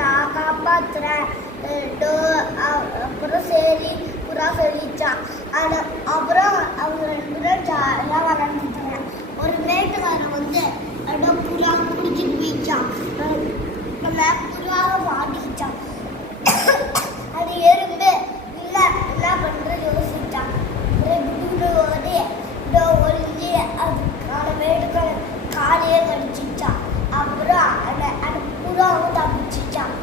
நான் காப்பாத்துறேன். அப்புறம் சரி புறா சொல்லிச்சான். அப்புறம் அவங்க 2 பேரும் ஜாலியாக வளர்ந்துட்டாங்க. ஒரு மேட்டுக்காரன் வந்து புறா குடிச்சிட்டு போயிடுச்சான். புறாவை மாட்டிக்கிச்சான். அது எறும்பு இல்லை என்ன பண்ணுறது யோசிச்சான். ஓடி ஒழிஞ்சி அதுக்கான மேட்டுக்கான காலையே கடிச்சிச்சான். அப்புறம் அந்த புறாவும் தப்பிச்சிச்சான்.